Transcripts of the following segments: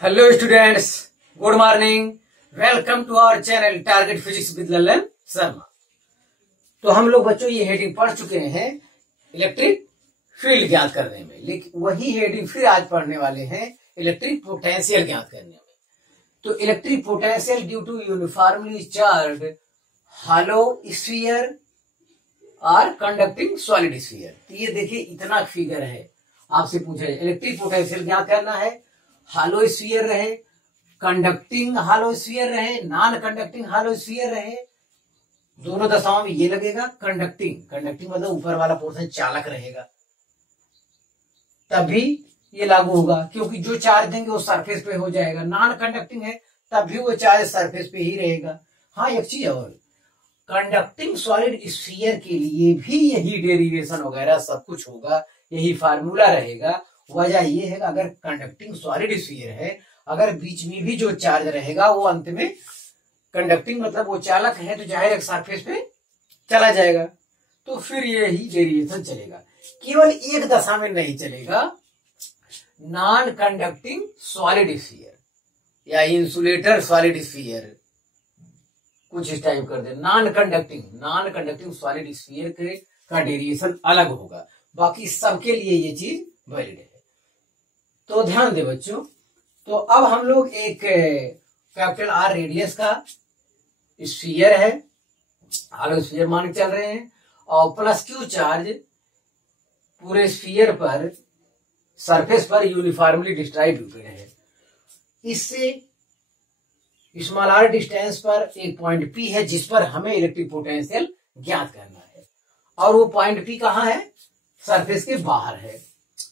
Hello students, good morning. Welcome to our channel target physics with Lalan Sharma. तो हम लोग बच्चों ये हेडिंग पढ़ चुके हैं इलेक्ट्रिक फील्ड ज्ञात करने में, लेकिन वही हेडिंग फिर आज पढ़ने वाले हैं इलेक्ट्रिक पोटेंशियल ज्ञात करने में। तो electric potential due to uniformly charge hollow sphere और कंडक्टिंग सॉलिड स्फीयर। तो ये देखिए इतना फिगर है, आपसे पूछा है इलेक्ट्रिक पोटेंशियल ज्ञात करना है, हॉलो स्फीयर रहे, कंडक्टिंग हॉलो स्फीयर रहे, नॉन कंडक्टिंग हॉलो स्फीयर रहे, दोनों दशाओं में ये लगेगा कंडक्टिंग मतलब ऊपर वाला पोर्शन चालक रहेगा, तभी ये लागू होगा, क्योंकि जो चार्ज देंगे वो सरफेस पे हो जाएगा। नॉन कंडक्टिंग है तब भी वो चार्ज सरफेस पे ही रहेगा। हाँ, एक चीज और, कंडक्टिंग सॉलिड स्फीयर के लिए भी यही डेरिवेशन वगैरह सब कुछ होगा, यही फार्मूला रहेगा। वजह यह है कि अगर कंडक्टिंग सॉलिड स्फीयर है, अगर बीच में भी जो चार्ज रहेगा वो अंत में कंडक्टिंग मतलब वो चालक है तो जाहिर है सरफेस पे चला जाएगा, तो फिर यही डेरिवेशन चलेगा। केवल एक दशा में नहीं चलेगा, नॉन कंडक्टिंग सॉलिड स्फीयर या इंसुलेटर सॉलिड स्फीयर, कुछ इस टाइप कर दे, नॉन कंडक्टिंग सॉलिड स्फीयर का डेरिवेशन अलग होगा, बाकी सबके लिए ये चीज वैलिड है। तो ध्यान दे बच्चों, तो अब हम लोग एक कैपिटल आर रेडियस का स्फीयर है, हॉलो स्फीयर मान के चल रहे हैं, और प्लस क्यू चार्ज पूरे स्फीयर पर सरफेस पर यूनिफॉर्मली डिस्ट्रीब्यूटेड है। इससे स्मॉल आर डिस्टेंस पर एक पॉइंट पी है जिस पर हमें इलेक्ट्रिक पोटेंशियल ज्ञात करना है, और वो पॉइंट पी कहाँ है? सरफेस के बाहर है।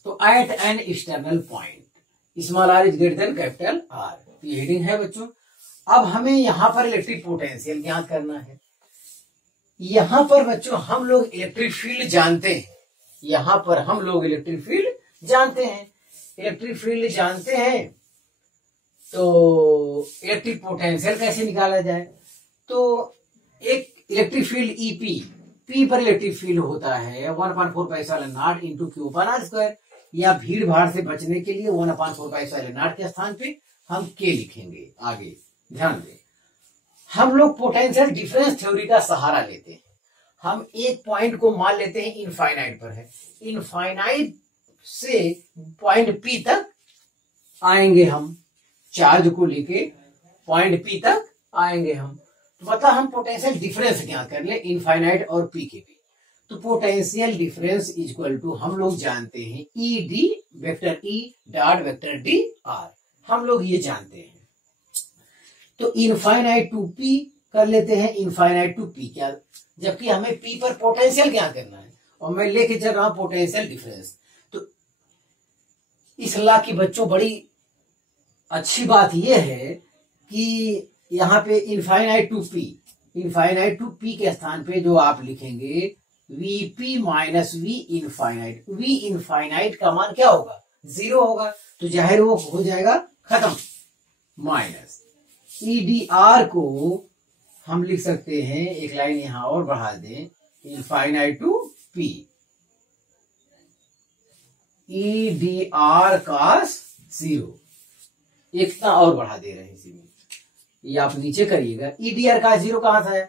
तो at an external point small R is greater than capital R, ये हेडिंग है बच्चों। अब हमें यहां पर इलेक्ट्रिक पोटेंशियल ज्ञात करना है। यहां पर बच्चों हम लोग इलेक्ट्रिक फील्ड जानते हैं, यहां पर हम लोग इलेक्ट्रिक फील्ड जानते हैं, तो इलेक्ट्रिक पोटेंशियल कैसे निकाला जाए? तो एक इलेक्ट्रिक फील्ड ईपी, पी पर इलेक्ट्रिक फील्ड होता है 1/4 pi epsilon naught into Q upon R square, या भीड़ भाड़ से बचने के लिए 1/4 पाई एप्सिलॉन नॉट के स्थान पे हम के लिखेंगे। आगे ध्यान दें, हम लोग पोटेंशियल डिफरेंस थ्योरी का सहारा लेते हैं। हम एक पॉइंट को मान लेते हैं इनफाइनाइट पर है, इनफाइनाइट से पॉइंट पी तक आएंगे, हम चार्ज को लेके पॉइंट पी तक आएंगे हम, तो मतलब हम पोटेंशियल डिफरेंस ज्ञात कर ले इनफाइनाइट और पी के भी। तो पोटेंशियल डिफरेंस इक्वल टू हम लोग जानते हैं E D vector E dot vector D R, हम लोग ये जानते हैं। तो इनफाइनाइट टू पी कर लेते हैं, इनफाइनाइट टू पी क्या, जबकि हमें पी पर पोटेंशियल क्या करना है, और मैं लेके चल रहा हूं पोटेंशियल डिफरेंस। तो इस लॉ की बच्चों बड़ी अच्छी बात यह है कि यहाँ पे इनफाइनाइट टू पी के स्थान पे जो आप लिखेंगे वीपी माइनस वी इनफाइनाइट का मान क्या होगा? 0 होगा, तो जाहिर वो हो जाएगा खत्म, माइनस ईडीआर को हम लिख सकते हैं, एक लाइन यहां और बढ़ा दें, infinite to P EDR cos 0, एकता और बढ़ा दे रहे हैं इसी में, ये आप नीचे करिएगा। ईडीआर का 0 कहां था?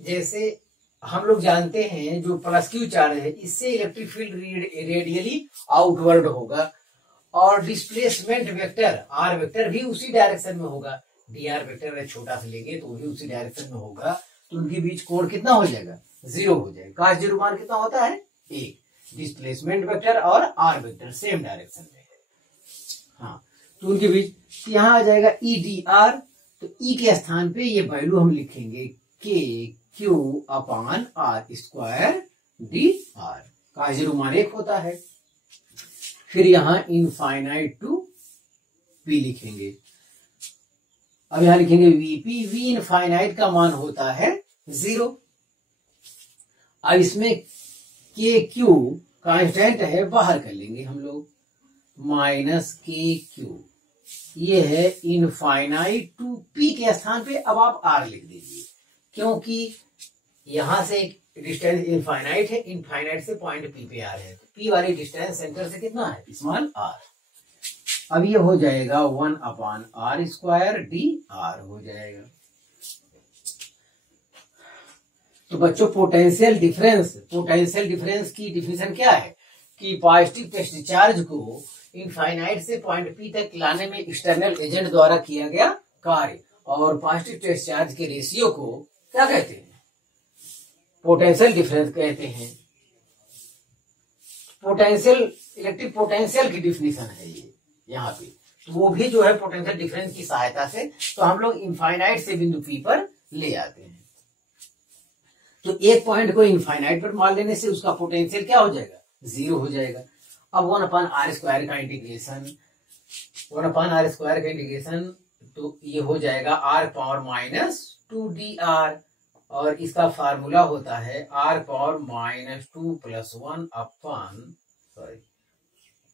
जैसे हम लोग जानते हैं जो प्लस क्यू चार्ज है इससे इलेक्ट्रिक फील्ड रेडियली आउटवर्ड होगा, और डिस्प्लेसमेंट वेक्टर आर वेक्टर भी उसी डायरेक्शन में होगा। डीआर वेक्टर छोटा से लेंगे तो भी उसी डायरेक्शन में होगा, तो उनके बीच कोण कितना हो जाएगा? 0 हो जाएगा। कॉस 0 मान कितना होता है? 1। डिस्प्लेसमेंट वेक्टर और आर वेक्टर सेम डायरेक्शन में है, हाँ, तो उनके बीच यहां आ जाएगा ई डी आर। तो ई के स्थान पे ये वैल्यू हम लिखेंगे K Q upon R square D R, का 0 मान 1 होता है। फिर यहां इनफाइनाइट टू पी लिखेंगे, अब यहां लिखेंगे वीपी, वी इनफाइनाइट का मान होता है 0। अब इसमें के क्यू कांस्टेंट है, बाहर कर लेंगे हम लोग, माइनस के क्यू, ये है इनफाइनाइट टू पी के स्थान पे अब आप आर लिख दीजिए, क्योंकि यहां से डिस्टेंस इनफाइनाइट है, इनफाइनाइट से पॉइंट पी पे आ रहे हैं, तो पी वाली डिस्टेंस सेंटर से कितना है? Small R. अब ये हो जाएगा 1/r² dr हो जाएगा। तो बच्चों पोटेंशियल डिफरेंस की डिफिनेशन क्या है कि पॉजिटिव टेस्ट चार्ज को इनफाइनाइट से पॉइंट पी तक लाने में एक्सटर्नल एजेंट द्वारा किया गया कार्य, और पॉजिटिव टेस्ट चार्ज के रेशियो को क्या कहते हैं? पोटेंशियल डिफरेंस कहते हैं। पोटेंशियल इलेक्ट्रिक पोटेंशियल की डिफिनेशन है ये यहाँ पे। तो वो भी जो है पोटेंशियल डिफरेंस की सहायता से तो हम लोग इनफाइनाइट से बिंदु पी पर ले आते हैं। तो एक पॉइंट को इनफाइनाइट पर मान लेने से उसका पोटेंशियल क्या हो जाएगा? 0 हो जाएगा। अब 1/r² का इंटीग्रेशन 1/r² का इंटीग्रेशन तो ये हो जाएगा r⁻² dr, और इसका फार्मूला होता है r⁻² +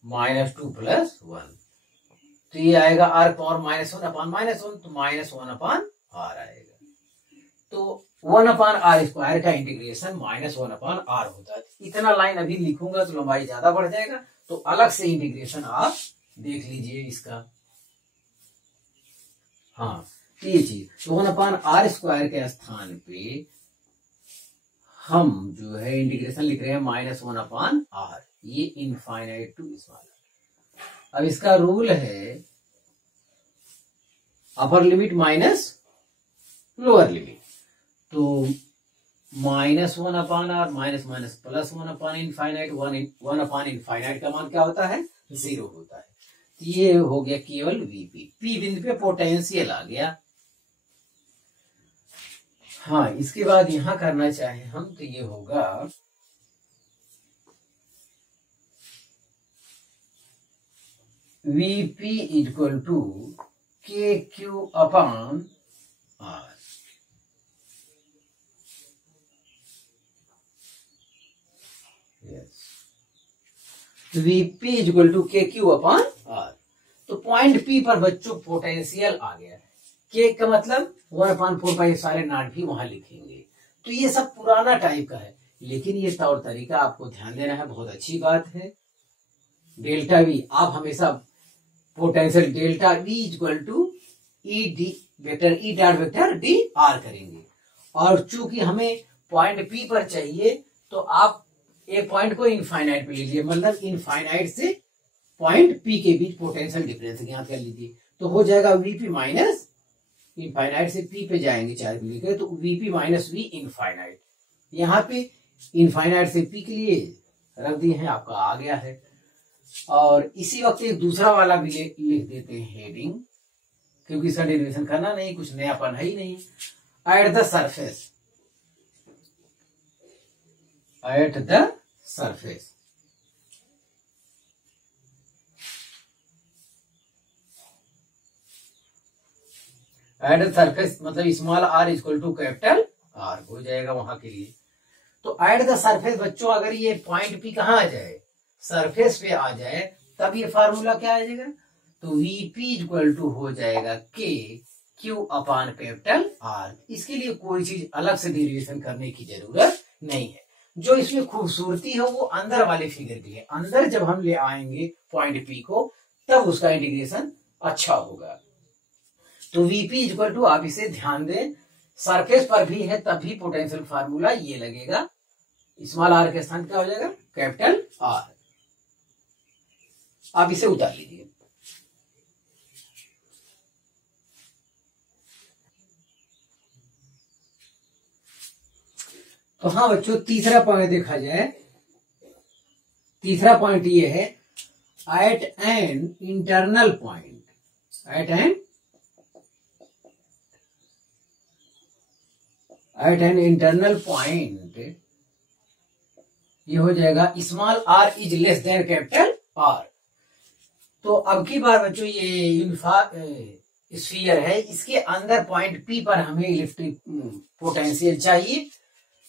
1/(-2+1) तो ये आएगा r⁻1/-1 तो -1/r आएगा। तो 1/r² का इंटीग्रेशन -1/r होता है। इतना लाइन अभी लिखूंगा तो लंबाई ज्यादा बढ़ जाएगा, तो अलग से इंटीग्रेशन आप देख लीजिए इसका। हाँ, ये चीज तो 1/r² के स्थान पे हम जो है इंटीग्रेशन लिख रहे हैं -1/r, ये इनफाइनाइट टू स्मॉल। अब इसका रूल है अपर लिमिट माइनस लोअर लिमिट, तो -1/r माइनस माइनस प्लस 1/∞, 1/∞ का मान क्या होता है? 0 होता है। तो ये हो गया केवल वीपी, पी बिंदु पे पोटेंशियल आ गया। हाँ, इसके बाद यहां करना चाहे हम तो ये होगा VP = KQ/R। VP = KQ/R। तो पॉइंट P पर बच्चों पोटेंशियल आ गया। K का मतलब 1/4πε0 भी वहां लिखेंगे। तो ये सब पुराना टाइप का है, लेकिन ये तौर तरीका आपको ध्यान देना है, बहुत अच्छी बात है। डेल्टा V आप हमेशा पोटेंशियल डेल्टा V = E⁻∠dr करेंगे, और चूंकि हमें पॉइंट P पर चाहिए तो आप एक पॉइंट को इनफाइनाइट पे लीजिए, मतलब इनफाइनाइट से पॉइंट P के बीच पोटेंशियल डिफरेंस ज्ञात कर लीजिए। तो हो जाएगा VP माइनस इनफाइनाइट से P पे जाएंगे चार्ज लेकर, तो VP - V इनफाइनाइट। यहाँ पे इनफाइनाइट से P के लिए रख दिए हैं, आपका आ गया है। और इसी वक्त एक दूसरा वाला भी लिख देते हैं हेडिंग, क्योंकि इसका डेरिवेशन करना नहीं, कुछ नयापन है ही नहीं। Eight the surface at the surface मतलब स्मॉल r = कैपिटल R हो जाएगा वहां के लिए। तो एट द सरफेस बच्चों अगर ये पॉइंट P कहाँ आ जाए? सरफेस पे आ जाए, तब ये फार्मूला क्या आ जाएगा? तो VP = हो जाएगा KQ/R। इसके लिए कोई चीज अलग से डेरिवेशन करने की जरूरत नहीं है। जो इसमें खूबसूरती है वो अंदर वाले फिगर की है। अंदर जब हम ले आएंगे पॉइंट P को, तब उसका इंटीग्रेशन अच्छा होगा। तो VP = आप इसे ध्यान दें, सरफेस पर भी है तब भी पोटेंशियल फार्मूला ये लगेगा, स्मॉल r के स्थान क्या हो जाएगा? Capital R। आप इसे उतार लीजिए। तो हाँ बच्चों, तीसरा पॉइंट देखा जाए, तीसरा पॉइंट ये है at an internal point, at an internal point ये हो जाएगा small r is less than capital R। तो अब की बार बच्चों ये स्फीयर है, इसके अंदर पॉइंट P पर हमें इलेक्ट्रिक पोटेंशियल चाहिए।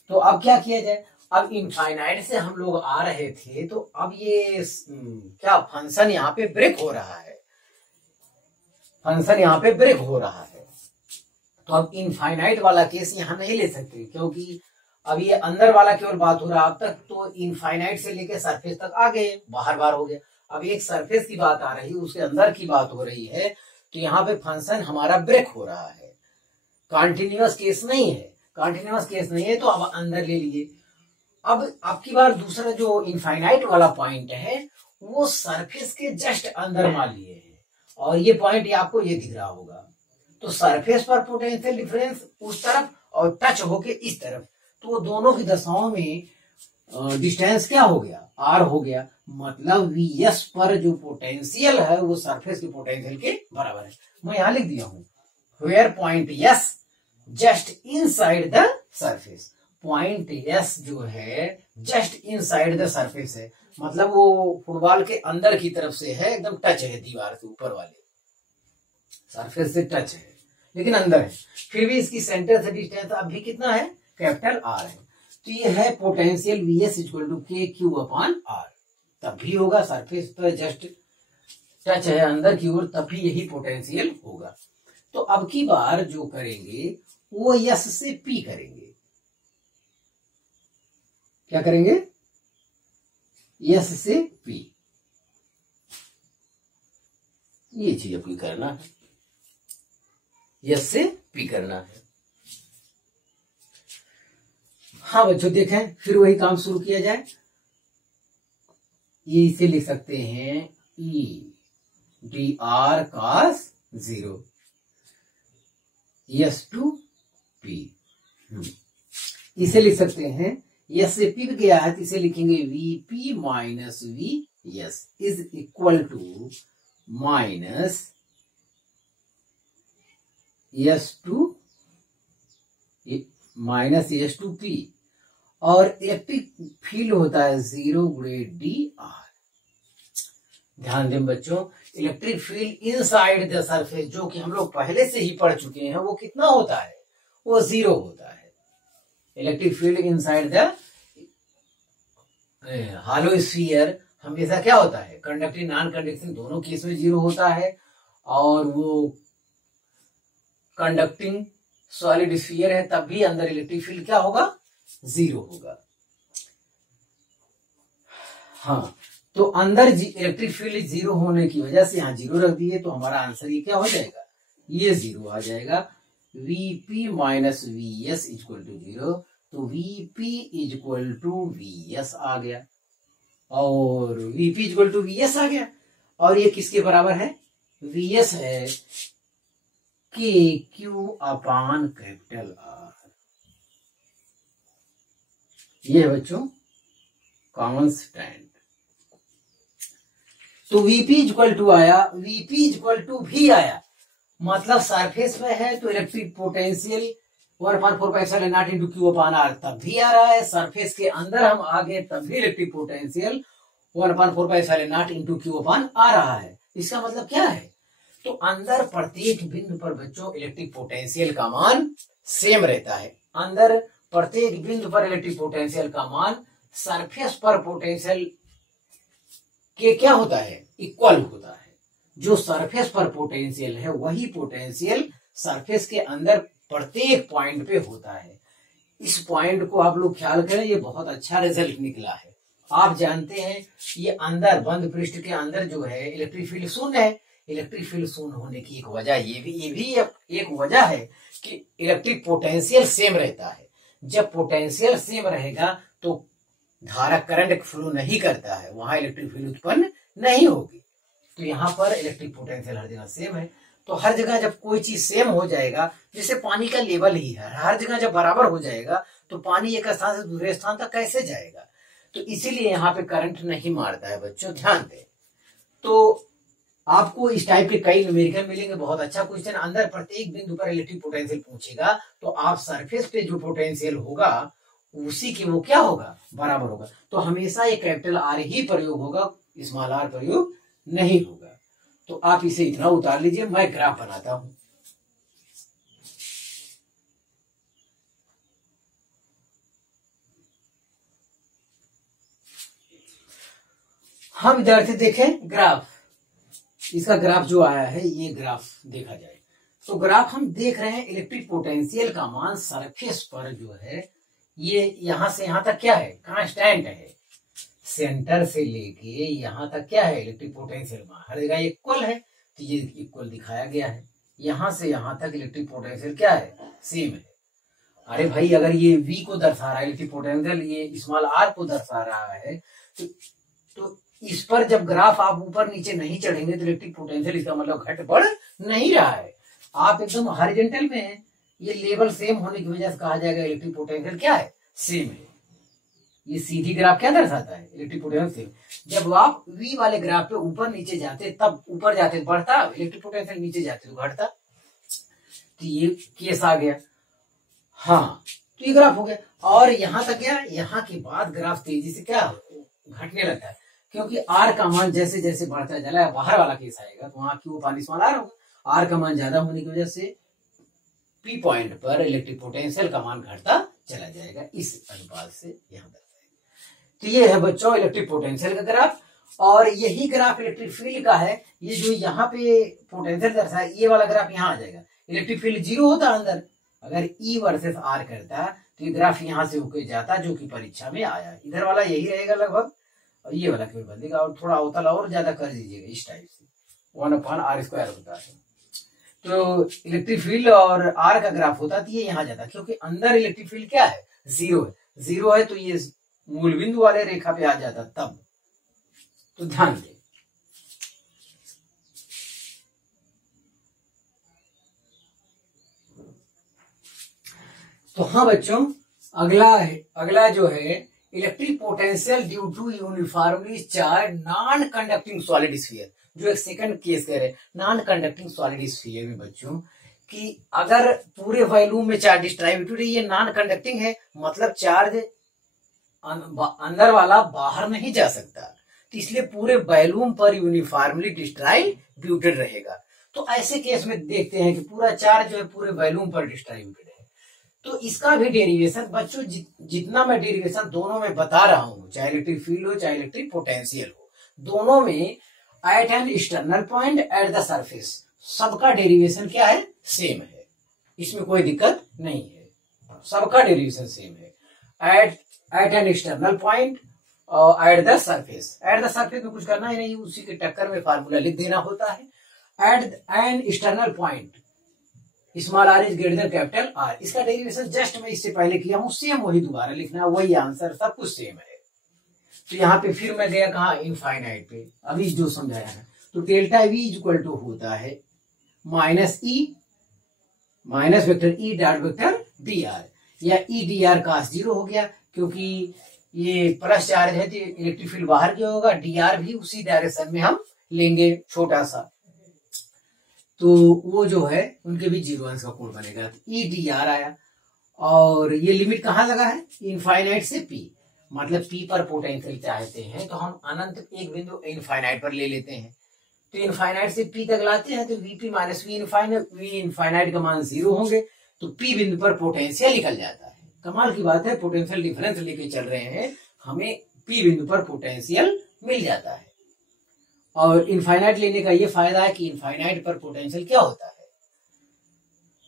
तो अब क्या किया जाए? अब इनफाइनाइट से हम लोग आ रहे थे, तो अब ये क्या फंक्शन यहाँ पे ब्रेक हो रहा है, फंक्शन यहाँ पे ब्रेक हो रहा है। तो अब इनफाइनाइट वाला केस यहाँ नहीं ले सकते, क्योंकि अब ये अंदर वाला केवल बात हो रहा है। अब तक तो इनफाइनाइट से लेके सरफेस तक आ गए, बाहर बाहर हो गया। अब एक सरफेस की बात आ रही है, उसके अंदर की बात हो रही है, तो यहाँ पे फंक्शन हमारा ब्रेक हो रहा है, कॉन्टिन्यूअस केस नहीं है। कॉन्टिन्यूअस केस नहीं है तो अब अंदर ले लिए। अब आपकी बार दूसरा जो इनफाइनाइट वाला पॉइंट है वो सरफेस के जस्ट अंदर मान लिए है, और ये पॉइंट आपको ये दिख रहा होगा। तो सरफेस पर पोटेंशियल डिफरेंस उस तरफ और टच होके इस तरफ, तो वो दोनों की दशाओं में डिस्टेंस क्या हो गया, आर हो गया। मतलब वीएस पर जो पोटेंशियल है वो सरफेस के पोटेंशियल के बराबर है। मैं यहां लिख दिया हूं, where point S just inside the surface. Point S जो है जस्ट इनसाइड द सरफेस है, मतलब वो फुटबॉल के अंदर की तरफ से है, एकदम टच है दीवार से, ऊपर वाले सरफेस से टच है लेकिन अंदर है। फिर भी इसकी सेंटर से डिस्टेंस अभी कितना है, कैपिटल आर है। तो ये है potential V S equal to K Q upon R. तब भी होगा, सरफेस पर जस्ट टच है अंदर की ओर, तब भी यही पोटेंशियल होगा। तो अब की बार जो करेंगे वो एस से पी करेंगे। क्या करेंगे, एस से पी, ये चीज अपनी करना है, एस से पी करना है। हाँ बच्चों देखें, फिर वही काम शुरू किया जाए। ये इसे लिख सकते हैं E D R cos 0 S to P. इसे लिख सकते हैं, एस से पी भी गया है तो इसे लिखेंगे V P minus V S is equal to minus S to P, और इलेक्ट्रिक फील्ड होता है 0 गुणे डी आर। ध्यान दें बच्चों, electric field inside the surface जो कि हम लोग पहले से ही पढ़ चुके हैं, वो कितना होता है, वो 0 होता है। Electric field inside the hollow sphere हमेशा क्या होता है, कंडक्टिंग नॉन कंडक्टिंग दोनों केस में 0 होता है, और वो कंडक्टिंग सॉलिड स्फीयर है तब भी अंदर इलेक्ट्रिक फील्ड क्या होगा, 0 होगा। हाँ, तो अंदर इलेक्ट्रिक फील्ड 0 होने की वजह से यहाँ 0 रख दिए, तो हमारा आंसर ये क्या हो जाएगा, ये 0 आ जाएगा। Vp minus V S equal to 0, तो Vp equal to V S आ गया, और Vp equal to V S आ गया, और ये किसके बराबर है, वी एस है के क्यू अपान कैपिटल आर। ये है बच्चों कांस्टेंट। तो Vp इक्वल टू आया, Vp इक्वल टू भी आया, मतलब सरफेस पे है तो electric potential 1/4πε0 into Q upon R तब भी आ रहा है, सरफेस के अंदर हम आ गए तब भी इलेक्ट्रिक पोटेंशियल 1/4πε0 इंटू क्यू अपान आ रहा है। इसका मतलब क्या है, तो अंदर प्रत्येक बिंदु पर बच्चों इलेक्ट्रिक पोटेंशियल का मान सेम रहता है। अंदर प्रत्येक बिंदु पर इलेक्ट्रिक पोटेंशियल का मान सरफेस पर पोटेंशियल के क्या होता है, इक्वल होता है। जो सरफेस पर पोटेंशियल है वही पोटेंशियल सरफेस के अंदर प्रत्येक पॉइंट पे होता है। इस पॉइंट को आप लोग ख्याल करें, ये बहुत अच्छा रिजल्ट निकला है। आप जानते हैं ये अंदर बंद पृष्ठ के अंदर जो है इलेक्ट्रिक फील्ड शून्य है। इलेक्ट्रिक फील्ड शून्य होने की एक वजह ये भी एक वजह है कि इलेक्ट्रिक पोटेंशियल सेम रहता है। जब पोटेंशियल सेम रहेगा तो धारा करंट फ्लो नहीं करता है, वहां इलेक्ट्रिक फील्ड उत्पन्न नहीं होगी। तो यहाँ पर इलेक्ट्रिक पोटेंशियल हर जगह सेम है। तो हर जगह जब कोई चीज सेम हो जाएगा, जैसे पानी का लेवल ही है, हर जगह जब बराबर हो जाएगा तो पानी एक स्थान से दूसरे स्थान तक कैसे जाएगा, तो इसीलिए यहाँ पे करंट नहीं मारता है बच्चों, ध्यान दें। तो आपको इस टाइप के कई न्यूमेरिकल मिलेंगे, बहुत अच्छा क्वेश्चन। अंदर प्रत्येक बिंदु पर इलेक्ट्रिक पोटेंशियल पूछेगा तो आप सरफेस पे जो पोटेंशियल होगा उसी की वो क्या होगा, बराबर होगा। तो हमेशा ये कैपिटल आर ही प्रयोग होगा, स्मॉल आर प्रयोग नहीं होगा। तो आप इसे इतना उतार लीजिए, मैं ग्राफ बनाता हूं। हम विद्यार्थी देखें ग्राफ, इसका ग्राफ जो आया है ये ग्राफ देखा जाए तो ग्राफ हम देख रहे हैं इलेक्ट्रिक पोटेंशियल का मान सरफेस पर जो है ये यहां से यहां तक क्या है, कांस्टेंट है। सेंटर से लेके यहाँ तक क्या है इलेक्ट्रिक पोटेंशियल हर जगह इक्वल है, तो ये इक्वल दिखाया गया है। यहाँ से यहाँ तक इलेक्ट्रिक पोटेंशियल क्या है, सेम है। अरे भाई अगर ये V को दर्शा रहा है इलेक्ट्रिक पोटेंशियल, ये स्मॉल r को दर्शा रहा है, तो इस पर जब ग्राफ आप ऊपर नीचे नहीं चढ़ेंगे तो इलेक्ट्रिक पोटेंशियल इसका मतलब घट बढ़ नहीं रहा है, आप एकदम हॉरिजॉन्टल में है। ये लेवल सेम होने की वजह से कहा जाएगा इलेक्ट्रिक पोटेंशियल क्या है, सेम है। ये सीधी ग्राफ क्या दर्शाता है, इलेक्ट्रिक पोटेंशियल सेम। जब आप V वाले ग्राफ पे ऊपर नीचे जाते, तब ऊपर जाते बढ़ता इलेक्ट्रिक पोटेंशियल, नीचे जाते तो घटता। तो ये केस आ गया। हाँ, तो ये ग्राफ हो गया। और यहां तक क्या, यहाँ के बाद ग्राफ तेजी से क्या घटने लगता है, क्योंकि R का मान जैसे जैसे बढ़ता चला है, बाहर वाला केस आएगा तो वहां Q पानी स्मॉल r होगा। R का मान ज्यादा होने की वजह से P पॉइंट पर इलेक्ट्रिक पोटेंशियल का मान घटता चला जाएगा, इस अनुपात से यहाँ तक। तो ये है बच्चों इलेक्ट्रिक पोटेंशियल का ग्राफ। और यही ग्राफ इलेक्ट्रिक फील्ड का है। ये जो यहाँ पे पोटेंशियल दर्शा है, ये वाला ग्राफ यहाँ आ जाएगा। इलेक्ट्रिक फील्ड 0 होता अंदर, अगर E वर्सेस R करता तो ये ग्राफ यहाँ से होकर जाता, जो कि परीक्षा में आया। इधर वाला यही रहेगा लगभग, और ये वाला केवल बदलेगा, और थोड़ा अवतल और ज्यादा कर दीजिएगा इस टाइप से, 1/r² होता है। तो इलेक्ट्रिक फील्ड और R का ग्राफ होता तो ये यहाँ जाता, क्योंकि अंदर इलेक्ट्रिक फील्ड क्या है, 0 है। 0 है तो ये मूल बिंदु वाले रेखा पे आ जाता तब। तो ध्यान दें। तो हाँ बच्चों, अगला जो है electric potential due to uniformly charge non conducting solid sphere. जो एक सेकंड केस कह रहे हैं नॉन कंडक्टिंग सॉलिड स्फीयर में बच्चों, कि अगर पूरे वॉल्यूम में चार्ज डिस्ट्रीब्यूटेड है, ये नॉन कंडक्टिंग है, मतलब चार्ज अंदर वाला बाहर नहीं जा सकता, तो इसलिए पूरे वॉल्यूम पर यूनिफॉर्मली डिस्ट्रीब्यूटेड रहेगा। तो ऐसे केस में देखते हैं कि पूरा चार्ज जो है पूरे वॉल्यूम पर डिस्ट्रीब्यूटेड है। तो इसका भी डेरिवेशन बच्चों, जितना मैं डेरिवेशन दोनों में बता रहा हूं, चाहे इलेक्ट्रिक फील्ड हो चाहे इलेक्ट्रिक पोटेंशियल हो, दोनों में at an external point at the surface, सबका डेरिवेशन क्या है, सेम है। इसमें कोई दिक्कत नहीं है, सबका डेरिवेशन सेम है। At an external point at the surface. At the surface में कुछ करना ही नहीं, उसी के टक्कर में फार्मूला लिख देना होता है। At an external point small r is greater than capital R। इसका डेरिवेशन जस्ट मैं इससे पहले किया हूं, सेम वही दोबारा लिखना, वही आंसर, सब कुछ सेम है। तो यहाँ पे फिर मैं गया कहा, इनफाइनाइट पे, अभी जो समझाया है। तो डेल्टा V इक्वल टू होता है minus vector E dot vector dr, या E dr cos 0 हो गया, क्योंकि ये प्लस चार्ज है तो इलेक्ट्रिक फील्ड बाहर क्या होगा, dr भी उसी डायरेक्शन में हम लेंगे छोटा सा, तो वो जो है उनके भी 0 अंश का कोण बनेगा। तो E dr आया, और ये लिमिट कहाँ लगा है, इनफाइनाइट से P, मतलब P पर पोटेंशियल चाहते हैं तो हम अनंत एक बिंदु इनफाइनाइट पर ले लेते हैं। तो इनफाइनाइट से P तक लाते हैं तो Vp माइनस V इनफाइनाइट का मान 0 होंगे, तो P बिंदु पर पोटेंशियल निकल जाता है। कमाल की बात है, पोटेंशियल डिफरेंस लेके चल रहे हैं, हमें P बिंदु पर पोटेंशियल मिल जाता है। और इनफाइनाइट लेने का ये फायदा है कि इनफाइनाइट पर पोटेंशियल क्या होता है,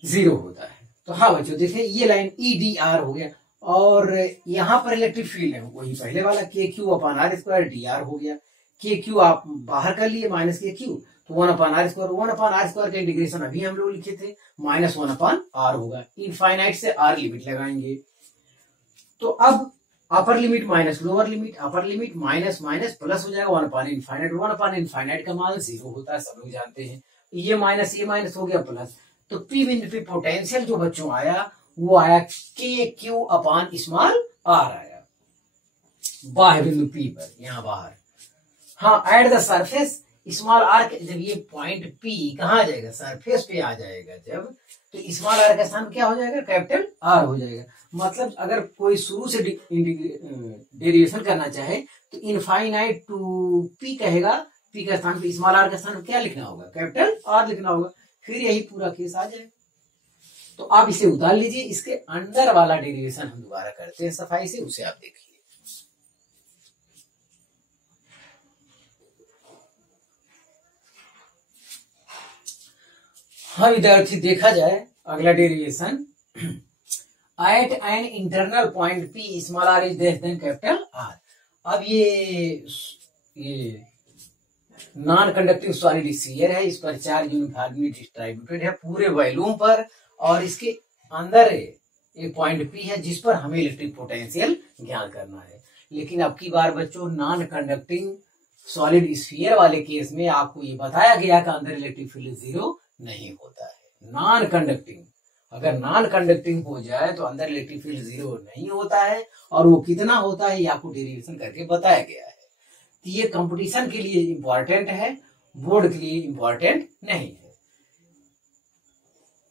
0 होता है। तो हाँ बच्चों देखिए, ये लाइन E dr हो गया, और यहाँ पर इलेक्ट्रिक फील्ड है वही पहले वाला KQ/r² dr हो गया। KQ आप बाहर कर लिए, माइनस KQ, तो 1/r², 1/r² का इंटीग्रेशन अभी हम लोग लिखे थे, माइनस 1/r होगा। इनफाइनाइट से R लिमिट लगाएंगे, तो अब अपर लिमिट माइनस लोअर लिमिट, अपर लिमिट माइनस माइनस प्लस हो जाएगा 1/इनफाइनाइट। 1/इनफाइनाइट का मान 0 होता है, सब लोग जानते हैं। ये माइनस हो गया प्लस, तो P बिंदु पे पोटेंशियल जो बच्चों आया वो आया KQ/r आया, बाह्य बिंदु P पर, यहाँ बाहर। हाँ, eight the surface small r, जब ये पॉइंट P कहाँ आ जाएगा, सरफेस पे आ जाएगा जब, तो स्मॉल r का स्थान क्या हो जाएगा, कैपिटल R हो जाएगा। मतलब अगर कोई शुरू से डेरिवेशन करना चाहे तो इनफाइनाइट टू P कहेगा, P का स्थान पे स्मॉल r का स्थान क्या लिखना होगा, कैपिटल R लिखना होगा, फिर यही पूरा केस आ जाएगा। तो आप इसे उतार लीजिए, इसके अंदर वाला डेरिवेशन हम दोबारा करते हैं सफाई से, उसे आप देखिए। हाँ विद्यार्थी, देखा जाए अगला derivation, at an internal point P small r is less than capital R। अब ये नॉन कंडक्टिंग सॉलिड स्फीयर है, इस पर चार्ज यूनिफॉर्मली डिस्ट्रीब्यूटेड है पूरे वॉल्यूम पर, और इसके अंदर एक पॉइंट पी है जिस पर हमें इलेक्ट्रिक पोटेंशियल ज्ञात करना है। लेकिन अब की बार बच्चों नॉन कंडक्टिंग सॉलिड स्फीयर वाले केस में आपको ये बताया गया कि अंदर इलेक्ट्रिक फील्ड 0 नहीं होता है। नॉन कंडक्टिंग, अगर नॉन कंडक्टिंग हो जाए तो अंदर इलेक्ट्रिक फील्ड 0 नहीं होता है, और वो कितना होता है ये आपको डेरिवेशन करके बताया गया है। तो ये कंपटीशन के लिए इंपॉर्टेंट है, बोर्ड के लिए इंपॉर्टेंट नहीं है।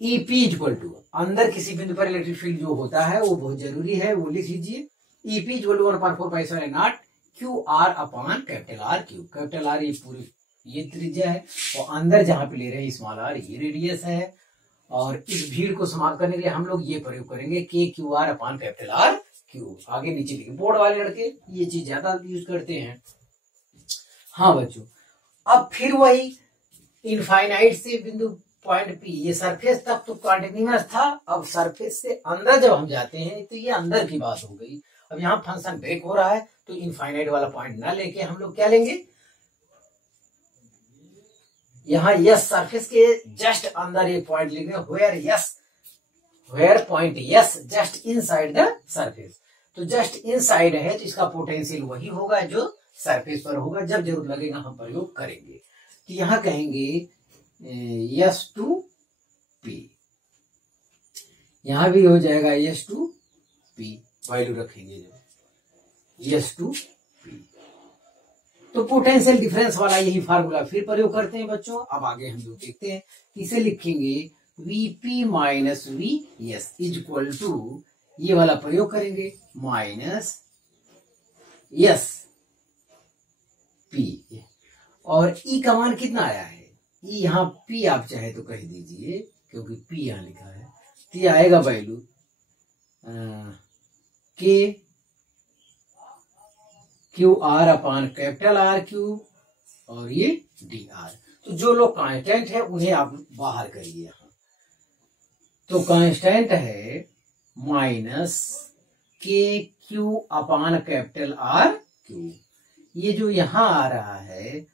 ईपी इक्वल टू, अंदर किसी बिंदु पर इलेक्ट्रिक फील्ड जो होता है वो बहुत जरूरी है, वो लिख लीजिए। EP equal to 1/4π Q R upon capital R Q. Capital R ये पूरी ये त्रिज्या है, और अंदर जहां पे ले रहे हैं स्मॉल आर ये रेडियस है। और इस भीड़ को समाप्त करने के लिए हम लोग ये प्रयोग करेंगे के Q R upon capital R Q. आगे नीचे लिखे, बोर्ड वाले लड़के ये चीज ज्यादा यूज करते हैं। हाँ बच्चों, अब फिर वही इनफाइनाइट से बिंदु पॉइंट पी, ये सरफेस तक तो कॉन्टिन्यूअस था, अब सरफेस से अंदर जब हम जाते हैं तो ये अंदर की बात हो गई। अब यहाँ फंक्शन ब्रेक हो रहा है, तो इनफाइनाइट वाला पॉइंट ना लेके हम लोग क्या लेंगे, यहाँ यस सरफेस के जस्ट अंदर एक पॉइंट लेंगे, where point S just inside the surface. तो जस्ट इनसाइड है तो इसका पोटेंशियल वही होगा जो सरफेस पर होगा, जब जरूरत लगेगा हम प्रयोग करेंगे। तो यहां कहेंगे यस टू पी, यहां भी हो जाएगा यस टू पी, वैल्यू रखेंगे जब यस टू पी। तो पोटेंशियल डिफरेंस वाला यही फार्मूला फिर प्रयोग करते हैं बच्चों। अब आगे हम लोग देखते हैं, इसे लिखेंगे VP minus V S equal to, ये वाला प्रयोग करेंगे माइनस यस पी, और ई का मान कितना आया है, ई यहाँ पी आप चाहे तो कह दीजिए क्योंकि पी यहाँ लिखा है, तो ये आएगा वैल्यू के Q R upon capital R Q, और ये डी आर। तो जो लोग कांस्टेंट है उन्हें आप बाहर करिए यहाँ। तो कांस्टेंट है minus K Q upon capital R Q, ये जो यहां आ रहा है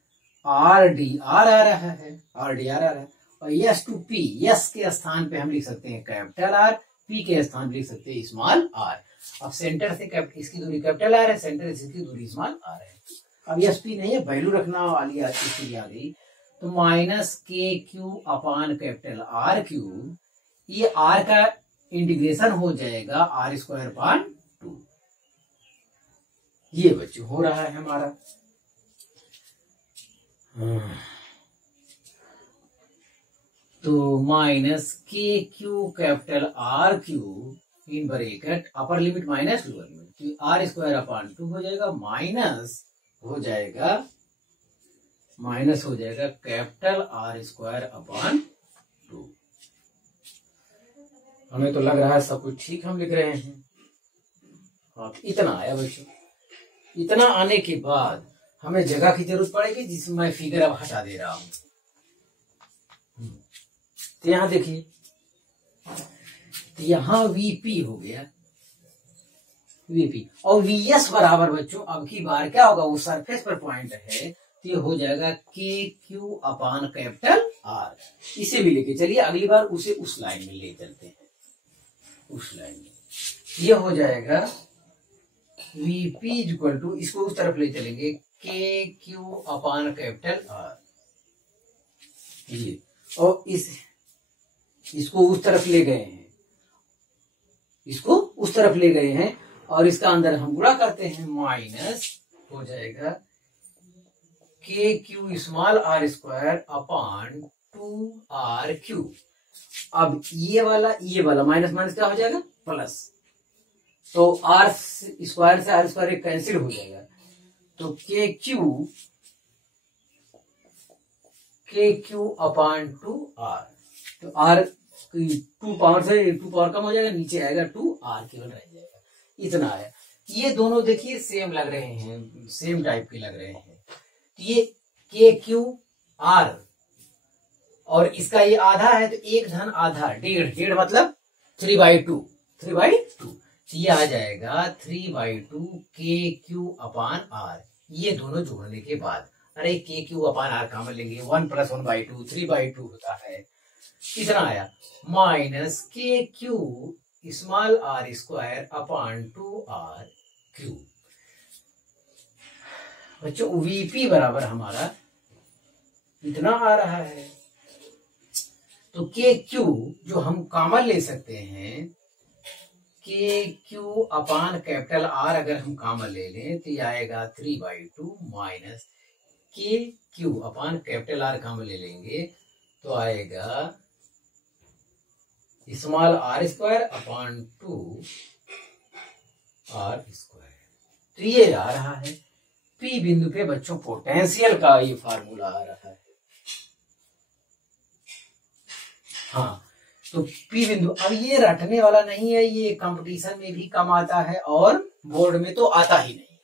आर डी आर आ रहा है, आर डी आर आ रहा है, और यस टू पी, यस के स्थान पे हम लिख सकते हैं कैपिटल आर, पी के स्थान पे लिख सकते हैं स्मॉल आर। अब सेंटर से इसकी दूरी कैपिटल आर है, सेंटर से इसकी दूरी स्मॉल आर है। अब यस पी नहीं है, वैल्यू रखना वाली इसकी आ गई, तो minus K Q upon capital R Q, ये आर का इंटीग्रेशन हो जाएगा आर स्क्वायर अपॉन 2। ये बच्चों हो रहा है हमारा। तो minus K Q capital R Q in bracket upper limit minus lower limit, R square upon 2 हो जाएगा, माइनस हो जाएगा कैपिटल आर स्क्वायर अपॉन 2। हमें तो लग रहा है सब कुछ ठीक हम लिख रहे हैं। हाँ, इतना आया बच्चों। इतना आने के बाद हमें जगह की जरूरत पड़ेगी, जिसमें मैं फिगर अब हटा दे रहा हूं। तो यहां देखिए, तो यहां वीपी हो गया, वीपी, और वीएस बराबर बच्चों अब की बार क्या होगा, वो सरफेस पर पॉइंट है तो ये हो जाएगा K Q upon capital are. इसे भी लेके चलिए, अगली बार उसे उस लाइन में ले चलते हैं, उस लाइन में ये हो जाएगा वीपी इक्वल टू, इसको उस तरफ ले चलेंगे के क्यू अपॉन कैपिटल आर, ये, और इसको उस तरफ ले गए हैं, इसको उस तरफ ले गए हैं, और इसका अंदर हम गुणा करते हैं, माइनस हो जाएगा K Q small R square upon 2 R Q. अब ये वाला माइनस माइनस क्या हो जाएगा, प्लस, तो आर स्क्वायर से आर स्क्वायर कैंसिल हो जाएगा, तो के क्यू अपॉन 2 आर, तो आर 2 पावर से 2 पावर कम हो जाएगा, नीचे आएगा 2 आर केवल रह जाएगा। इतना है। ये दोनों देखिए सेम लग रहे हैं, सेम टाइप के लग रहे हैं। ये के क्यू आर और इसका ये आधा है, तो 1 धन आधा, 1.5 मतलब 3/2, तो ये आ जाएगा 3/2 KQ/R। ये दोनों जोड़ने के बाद, अरे KQ/R कॉमन लेंगे, 1 + 1/2 3/2 होता है, कितना आया -KQ(r²/2R3। बच्चों VP बराबर हमारा इतना आ रहा है। तो KQ जो हम कॉमन ले सकते हैं, KQ/R अगर हम कॉमन ले लें तो ये आएगा 3/2 माइनस KQ/R कॉमन ले लेंगे तो आएगा r²/2R²। तो ये आ रहा है P बिंदु पे बच्चों पोटेंशियल का ये फार्मूला आ रहा है। हाँ, तो P बिंदु, अब ये रटने वाला नहीं है, ये कंपटीशन में भी कम आता है और बोर्ड में तो आता ही नहीं है।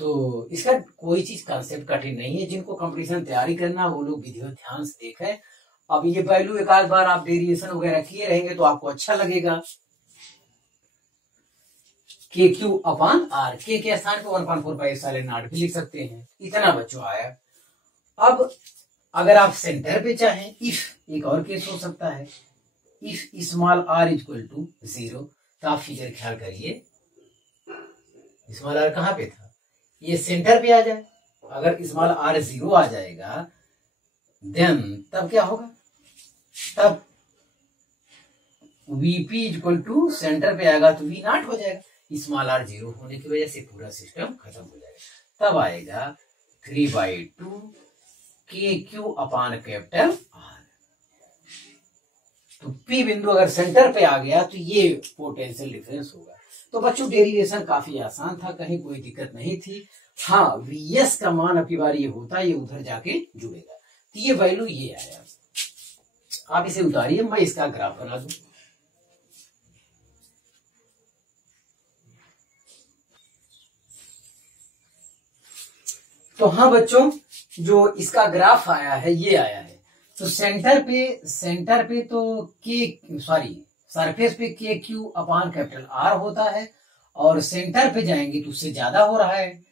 तो इसका कोई चीज कंसेप्ट कठिन नहीं है, जिनको कंपटीशन तैयारी करना वो लोग विधिवत ध्यान से देखें। अब ये वैल्यू एक आध बार आप वेरिएशन वगैरह किए रहेंगे तो आपको अच्छा लगेगा। KQ/R, के स्थान पे 1/4πε0 भी लिख सकते हैं। इतना बच्चों आया। अब अगर आप सेंटर पे चाहें, इफ एक और केस हो सकता है, इफ r = 0, तो आप फिगर ख्याल करिए, r कहाँ पे था, ये सेंटर पे आ जाए। अगर r 0 आ जाएगा देन तब क्या होगा, तब VP = सेंटर पे आएगा तो V0 हो जाएगा। r 0 होने की वजह से पूरा सिस्टम खत्म हो जाएगा। तब आएगा 3/2 KQ/R। तो P बिंदु अगर सेंटर पे आ गया तो ये पोटेंशियल डिफरेंस होगा। तो बच्चों डेरिवेशन काफी आसान था, कहीं कोई दिक्कत नहीं थी। हाँ, VS का मान अब की बार ये होता है, ये उधर जाके जुड़ेगा। तो ये वैल्यू ये आया। आप इसे उतारिए, मैं इसका ग्राफ बना दूं। तो हाँ बच्चों, जो इसका ग्राफ आया है ये आया है। तो सेंटर पे तो सरफेस पे KQ/R होता है, और सेंटर पे जाएंगे तो उससे ज्यादा हो रहा है।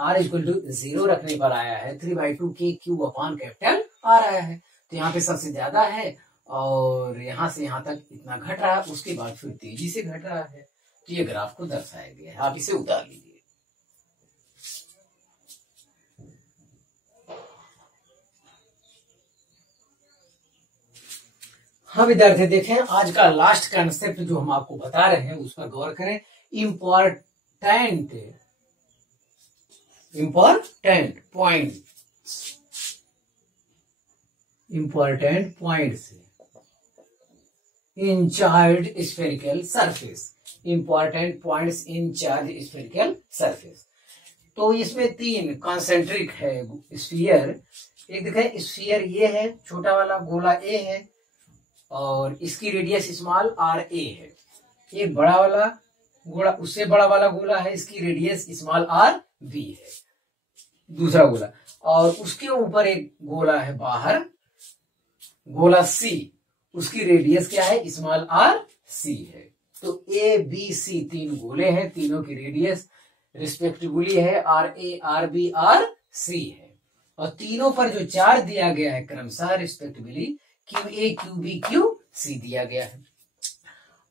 R = 0 रखने पर आया है 3/2 KQ/R आया है। तो यहाँ पे सबसे ज्यादा है और यहाँ से यहाँ तक इतना घट रहा है, उसके बाद फिर तेजी से घट रहा है। तो ये ग्राफ को दर्शाया गया है, आप इसे उतार लीजिए। हाँ विद्यार्थी, देखें आज का लास्ट कंसेप्ट जो हम आपको बता रहे हैं उस पर गौर करें। Important points in charge spherical surface. Important points in charge spherical surface. तो इसमें 3 कॉन्सेंट्रिक है स्फीयर। एक देखें, स्फीयर ये है, छोटा वाला गोला A है और इसकी रेडियस r a है। एक बड़ा वाला गोला, उससे बड़ा वाला गोला है, इसकी रेडियस r b है, दूसरा गोला। और उसके ऊपर एक गोला है बाहर, गोला C, उसकी रेडियस क्या है, r c है। तो A B C 3 गोले हैं, तीनों की रेडियस रिस्पेक्टिवली है r a r b r c है। और तीनों पर जो चार्ज दिया गया है क्रमशः रिस्पेक्टिवली QA QB QC दिया गया है।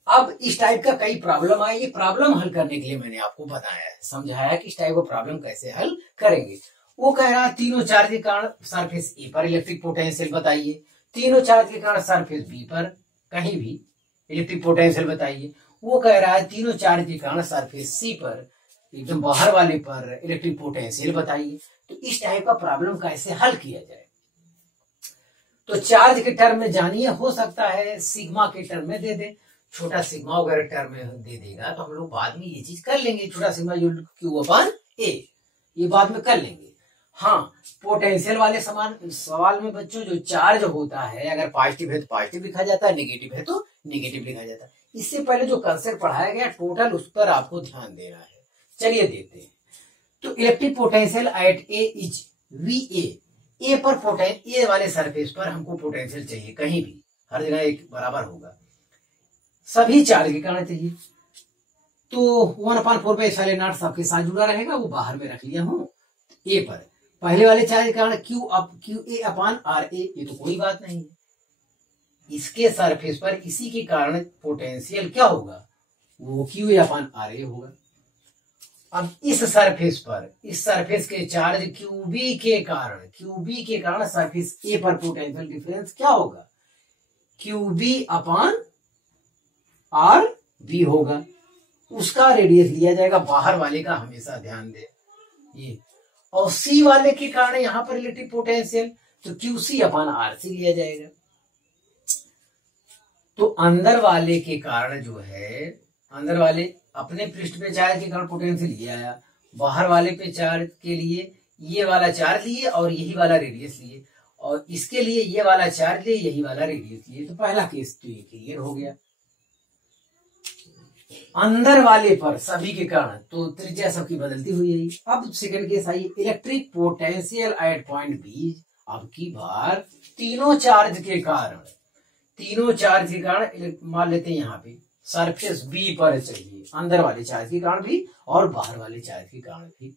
अब इस टाइप का कई प्रॉब्लम आए, ये प्रॉब्लम हल करने के लिए मैंने आपको बताया है, समझाया कि इस टाइप का प्रॉब्लम कैसे हल करेंगे। वो कह रहा है तीनों चार्ज के कारण सरफेस ए पर इलेक्ट्रिक पोटेंशियल बताइए, तीनों चार्ज के कारण सरफेस बी पर कहीं भी इलेक्ट्रिक पोटेंशियल बताइए। वो कह रहा है तीनों चार्ज के कारण सरफेस सी पर, एकदम बाहर वाले पर इलेक्ट्रिक पोटेंशियल बताइए। तो इस टाइप का प्रॉब्लम कैसे हल किया जाए, तो चार्ज के टर्म में जानिए, हो सकता है सिग्मा के टर्म में दे दे, छोटा सिग्मा वगैरह टर्म में दे देगा तो हम लोग बाद में ये चीज कर लेंगे, छोटा सिग्मा Q/A ये बाद में कर लेंगे। हाँ, पोटेंशियल वाले सवाल में बच्चों जो चार्ज होता है अगर पॉजिटिव है तो पॉजिटिव लिखा जाता है, नेगेटिव है तो नेगेटिव लिखा जाता है। इससे पहले जो कंसेप्ट पढ़ाया गया टोटल उस पर आपको ध्यान देना है। चलिए देखते हैं। तो electric potential eight A is VA। ए पर ए वाले सरफेस पर हमको पोटेंशियल चाहिए, कहीं भी हर जगह एक बराबर होगा, सभी चार्ज के कारण चाहिए। तो 1/4πε0 सबके साथ जुड़ा रहेगा, वो बाहर में रख लिया हूं ए पर। पहले वाले चार्ज के कारण Q A upon R A, ये तो कोई बात नहीं है। इसके सरफेस पर इसी के कारण पोटेंशियल क्या होगा, वो Q A upon R A होगा। अब इस सरफेस के चार्ज क्यूबी के कारण सरफेस ए पर पोटेंशियल डिफरेंस क्या होगा, क्यूबी अपान आर बी होगा। उसका रेडियस लिया जाएगा, बाहर वाले का हमेशा ध्यान दे ये। और सी वाले के कारण यहां पर रिलेटिव पोटेंशियल, तो Q C upon R C लिया जाएगा। तो अंदर वाले के कारण जो है, अंदर वाले अपने पृष्ठ पे चार्ज के कारण पोटेंशियल ये आया, बाहर वाले पे चार्ज के लिए ये वाला चार्ज लिए और यही वाला रेडियस लिए, और इसके लिए ये वाला चार्ज लिए, यही वाला रेडियस लिए। तो पहला केस तो ये क्लियर हो गया। अंदर वाले पर सभी के कारण तो त्रिज्या सबकी बदलती हुई है। अब सेकंड केस आई, electric potential at point B. अब की बार तीनों चार्ज के कारण मान लेते हैं यहाँ पे सरफेस बी पर चाहिए, अंदर वाले चार्ज के कारण भी और बाहर वाले चार्ज के कारण भी।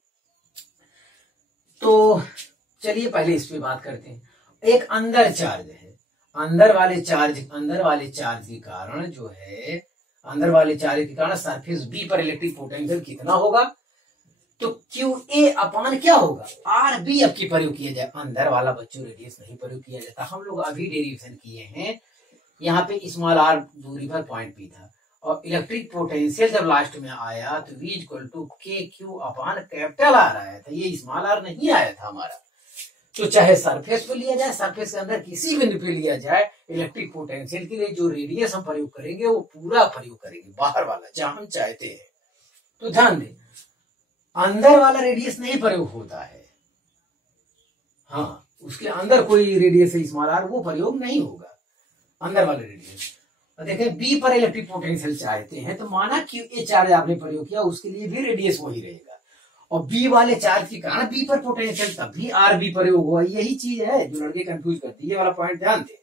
तो चलिए पहले इस पे बात करते हैं। एक अंदर चार्ज है, अंदर वाले चार्ज के कारण जो है, अंदर वाले चार्ज के कारण सरफेस बी पर इलेक्ट्रिक पोटेंशियल कितना होगा, तो क्यू ए अपान क्या होगा, आर बी। अब की प्रयोग किया जाए, अंदर वाला बच्चों रेडियस नहीं प्रयोग किया जाता। हम लोग अभी डेरिवेशन किए हैं, यहाँ पे स्मॉल आर दूरी पर पॉइंट पी था, और इलेक्ट्रिक पोटेंशियल जब लास्ट में आया तो V = के क्यू अपान कैपिटल आर आया था, ये स्मॉल आर नहीं आया था हमारा। तो चाहे सरफेस पे लिया जाए, सरफेस के अंदर किसी बिंदु पे लिया जाए, इलेक्ट्रिक पोटेंशियल के लिए जो रेडियस हम प्रयोग करेंगे वो पूरा प्रयोग करेंगे, बाहर वाला जहां हम चाहते हैं। तो ध्यान दें, अंदर वाला रेडियस नहीं प्रयोग होता है, हाँ उसके अंदर कोई रेडियस है स्मॉल आर, वो प्रयोग नहीं होगा अंदर वाले रेडियस। देखें बी पर इलेक्ट्रिक पोटेंशियल चाहते हैं, तो माना क्यू ए चार्ज आपने प्रयोग किया, उसके लिए भी रेडियस वही रहेगा, और बी वाले चार्ज के कारण बी पर पोटेंशियल तब भी आर बी प्रयोग हुआ। यही चीज है जो लड़के कंफ्यूज करती है, ये वाला पॉइंट ध्यान दे।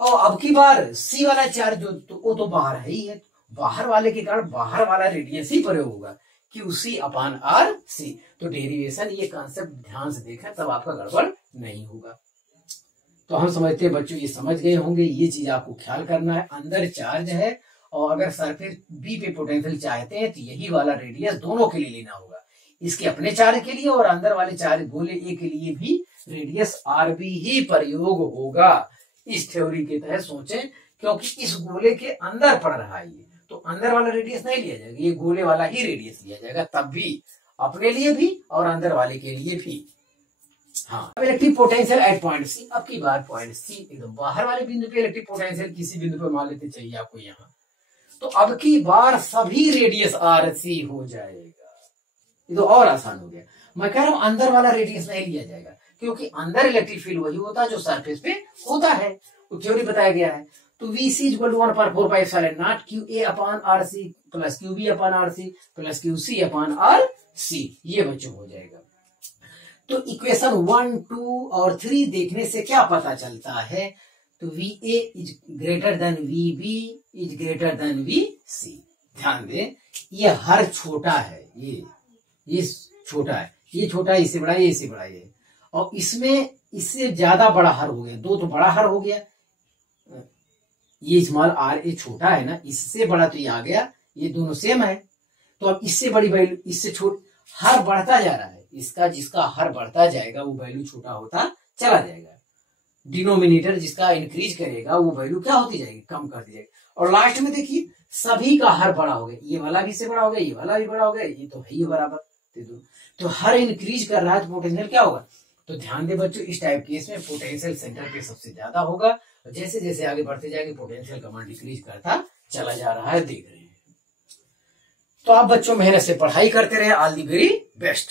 और अब की बार सी वाला चार्ज जो तो वो तो बाहर है ही है, बाहर वाले के कारण बाहर वाला रेडियस ही प्रयोग होगा, Q C upon R C. तो डेरिवेशन ये कॉन्सेप्ट ध्यान से देखा, तब आपका गड़बड़ नहीं होगा। तो हम समझते हैं बच्चों ये समझ गए होंगे, ये चीज आपको ख्याल करना है। अंदर चार्ज है और अगर सरफेस बी पे पोटेंशियल चाहते हैं तो यही वाला रेडियस दोनों के लिए लेना होगा, इसके अपने चार्ज के लिए और अंदर वाले चार्ज गोले ए के लिए भी रेडियस आर बी ही प्रयोग होगा। इस थ्योरी के तहत सोचें, क्योंकि इस गोले के अंदर पड़ रहा है ये, तो अंदर वाला रेडियस नहीं लिया जाएगा, ये गोले वाला ही रेडियस लिया जाएगा, तब भी अपने लिए भी और अंदर वाले के लिए भी। हाँ, electric potential at point C. अब की बार पॉइंट सी एकदम बाहर वाले बिंदु पे इलेक्ट्रिक पोटेंशियल किसी बिंदु पे मान लेते चाहिए आपको यहाँ, तो अब की बार सभी रेडियस आर सी हो जाएगा। ये तो और आसान हो गया। मैं कह रहा हूं अंदर वाला रेडियस नहीं लिया जाएगा, क्योंकि अंदर इलेक्ट्रिक फील्ड वही होता है जो सरफेस पे होता है, तो थ्योरी बताया गया है। तो VC = 1/4πε0 QA अपान RC प्लस QB अपान RC प्लस QC अपान RC, ये बच्चों हो जाएगा। तो इक्वेशन 1, 2 और 3 देखने से क्या पता चलता है, तो VA = VB = VC। ध्यान दें, ये हर छोटा है, ये छोटा है, ये छोटा है, इससे बड़ा है, इससे बड़ा है, और इसमें इससे ज्यादा बड़ा हर हो गया, 2 तो बड़ा हर हो गया, ये स्मॉल आर ए छोटा है ना, इससे बड़ा तो ये आ गया, ये दोनों सेम है। तो अब इससे बड़ी वैल्यू, इससे छोट हर बढ़ता जा रहा है, इसका जिसका हर बढ़ता जाएगा वो वैल्यू छोटा होता चला जाएगा। डिनोमिनेटर जिसका इंक्रीज करेगा वो वैल्यू क्या होती जाएगी, कम करती जाएगी। और लास्ट में देखिए सभी का हर बड़ा हो गया, ये वाला भी से बड़ा हो गया, ये वाला भी बड़ा हो गया, ये तो है ही बराबर, तो हर इंक्रीज कर रहा है तो पोटेंशियल क्या होगा। तो ध्यान दे बच्चों, इस टाइप केस में पोटेंशियल सेंटर पे सबसे ज्यादा होगा, जैसे जैसे आगे बढ़ते जाएंगे पोटेंशियल का मान डिक्रीज करता चला जा रहा है, देख रहे हैं। तो आप बच्चों मेहनत से पढ़ाई करते रहे, ऑल दी वेरी बेस्ट।